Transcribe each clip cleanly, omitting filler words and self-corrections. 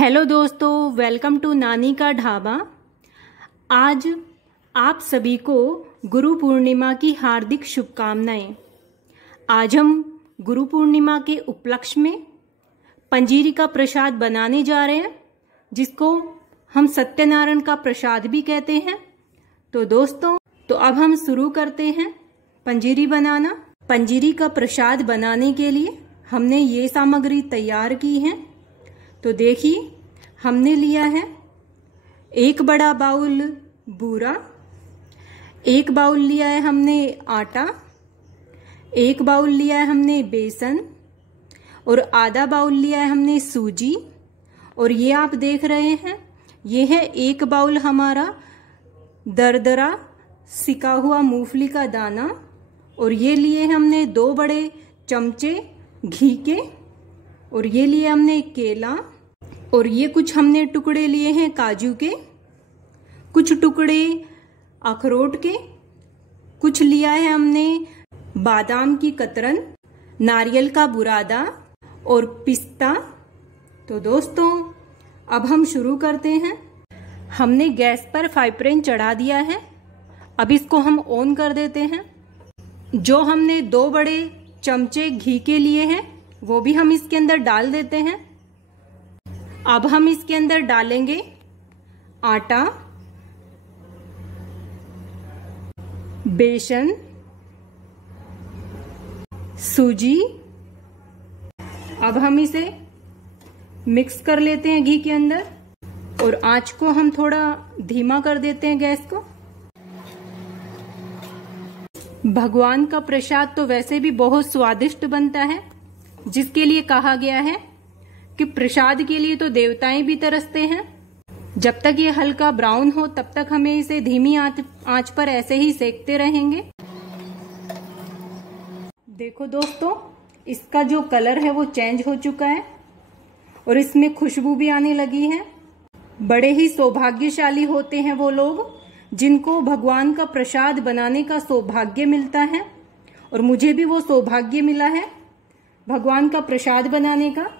Hello दोस्तों, welcome to नानी का ढाबा। आज आप सभी को गुरु पूर्णिमा की हार्दिक शुभकामनाएं। आज हम गुरु पूर्णिमा के उपलक्ष्य में पंजीरी का प्रसाद बनाने जा रहे हैं, जिसको हम सत्यनारायण का प्रसाद भी कहते हैं। तो दोस्तों, अब हम शुरू करते हैं पंजीरी बनाना। पंजीरी का प्रसाद बनाने के लिए हमने ये सामग्री तैयार की है। तो देखिए, हमने लिया है 1 बड़ा बाउल बूरा, 1 बाउल लिया है हमने आटा, 1 बाउल लिया है हमने बेसन और आधा बाउल लिया है हमने सूजी। और ये आप देख रहे हैं, ये है 1 बाउल हमारा दरदरा सिका हुआ मूंगफली का दाना। और ये लिए हमने 2 बड़े चमचे घी के। और ये लिए हमने केला। और ये कुछ हमने टुकड़े लिए हैं काजू के, कुछ टुकड़े अखरोट के, कुछ लिया है हमने बादाम की कतरन, नारियल का बुरादा और पिस्ता। तो दोस्तों, अब हम शुरू करते हैं। हमने गैस पर फ्राई पैन चढ़ा दिया है। अब इसको हम ऑन कर देते हैं। जो हमने 2 बड़े चमचे घी के लिए हैं, वो भी हम इसके अंदर डाल देते हैं। अब हम इसके अंदर डालेंगे आटा, बेसन, सूजी। अब हम इसे मिक्स कर लेते हैं घी के अंदर और आंच को हम थोड़ा धीमा कर देते हैं गैस को। भगवान का प्रसाद तो वैसे भी बहुत स्वादिष्ट बनता है, जिसके लिए कहा गया है कि प्रसाद के लिए तो देवताएं भी तरसते हैं। जब तक ये हल्का ब्राउन हो तब तक हमें इसे धीमी आंच पर ऐसे ही सेकते रहेंगे। देखो दोस्तों, इसका जो कलर है वो चेंज हो चुका है और इसमें खुशबू भी आने लगी है। बड़े ही सौभाग्यशाली होते हैं वो लोग जिनको भगवान का प्रसाद बनाने का सौभाग्य मिलता है। और मुझे भी वो सौभाग्य मिला है भगवान का प्रसाद बनाने का,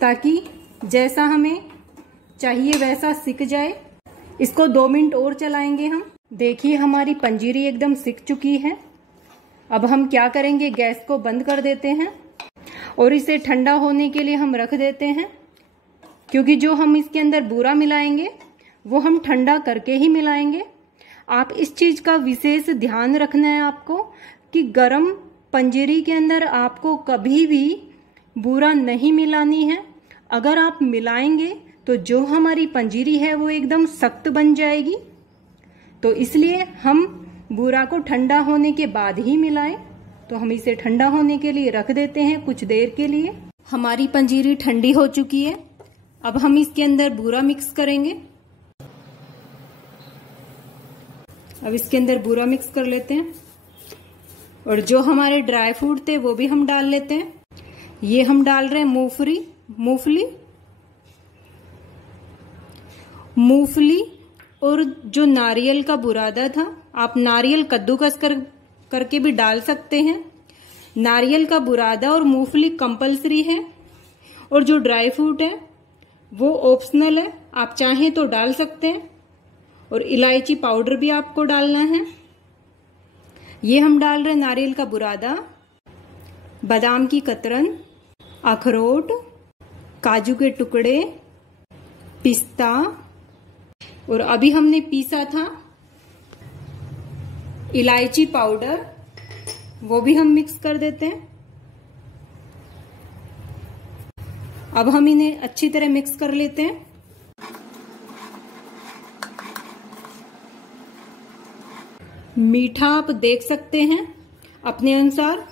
ताकि जैसा हमें चाहिए वैसा सिक जाए। इसको 2 मिनट और चलाएंगे हम। देखिए, हमारी पंजीरी एकदम सिक चुकी है। अब हम क्या करेंगे, गैस को बंद कर देते हैं और इसे ठंडा होने के लिए हम रख देते हैं, क्योंकि जो हम इसके अंदर बूरा मिलाएंगे वो हम ठंडा करके ही मिलाएंगे। आप इस चीज का विशेष ध्यान रखना है आपको कि गरम पंजीरी के अंदर आपको कभी भी बूरा नहीं मिलानी है। अगर आप मिलाएंगे तो जो हमारी पंजीरी है वो एकदम सख्त बन जाएगी। तो इसलिए हम बूरा को ठंडा होने के बाद ही मिलाएं। तो हम इसे ठंडा होने के लिए रख देते हैं कुछ देर के लिए। हमारी पंजीरी ठंडी हो चुकी है। अब हम इसके अंदर बूरा मिक्स करेंगे। अब इसके अंदर बूरा मिक्स कर लेते हैं और जो हमारे ड्राई फ्रूट थे वो भी हम डाल लेते हैं। ये हम डाल रहे हैं मूंगफली और जो नारियल का बुरादा था, आप नारियल कद्दूकस करके भी डाल सकते हैं। नारियल का बुरादा और मूंगफली कंपलसरी है और जो ड्राई फ्रूट है वो ऑप्शनल है, आप चाहें तो डाल सकते हैं। और इलायची पाउडर भी आपको डालना है। ये हम डाल रहे हैं नारियल का बुरादा, बादाम की कतरन, अखरोट, काजू के टुकड़े, पिस्ता और अभी हमने पीसा था इलायची पाउडर, वो भी हम मिक्स कर देते हैं। अब हम इन्हें अच्छी तरह मिक्स कर लेते हैं। मीठा आप देख सकते हैं अपने अनुसार,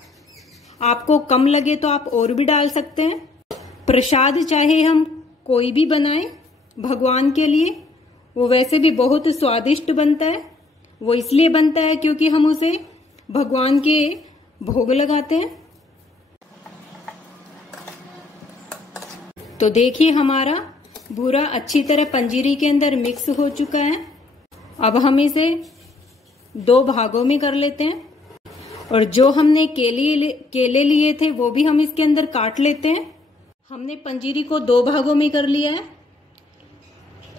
आपको कम लगे तो आप और भी डाल सकते हैं। प्रसाद चाहे हम कोई भी बनाएं भगवान के लिए, वो वैसे भी बहुत स्वादिष्ट बनता है। वो इसलिए बनता है क्योंकि हम उसे भगवान के भोग लगाते हैं। तो देखिए, हमारा बूरा अच्छी तरह पंजीरी के अंदर मिक्स हो चुका है। अब हम इसे 2 भागों में कर लेते हैं और जो हमने केले लिए थे वो भी हम इसके अंदर काट लेते हैं। हमने पंजीरी को 2 भागों में कर लिया है।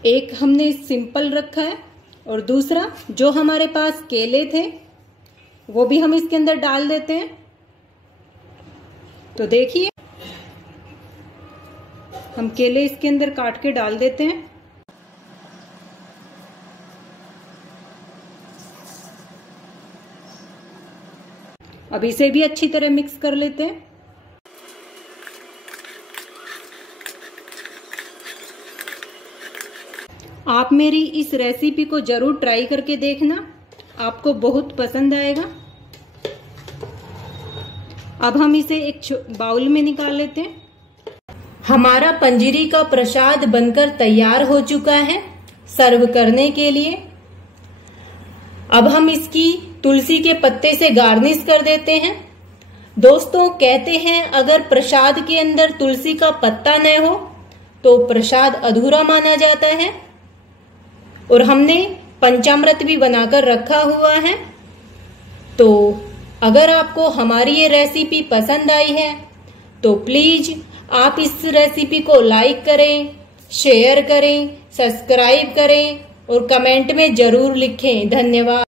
एक हमने सिंपल रखा है और दूसरा जो हमारे पास केले थे वो भी हम इसके अंदर डाल देते हैं। तो देखिए हम केले इसके अंदर काट के डाल देते हैं। अब इसे भी अच्छी तरह मिक्स कर लेते हैं। आप मेरी इस रेसिपी को जरूर ट्राई करके देखना, आपको बहुत पसंद आएगा। अब हम इसे एक बाउल में निकाल लेते हैं। हमारा पंजीरी का प्रसाद बनकर तैयार हो चुका है सर्व करने के लिए। अब हम इसकी तुलसी के पत्ते से गार्निश कर देते हैं। दोस्तों, कहते हैं अगर प्रसाद के अंदर तुलसी का पत्ता न हो तो प्रसाद अधूरा माना जाता है। और हमने पंचामृत भी बनाकर रखा हुआ है। तो अगर आपको हमारी ये रेसिपी पसंद आई है तो प्लीज आप इस रेसिपी को लाइक करें, शेयर करें, सब्सक्राइब करें और कमेंट में जरूर लिखें। धन्यवाद।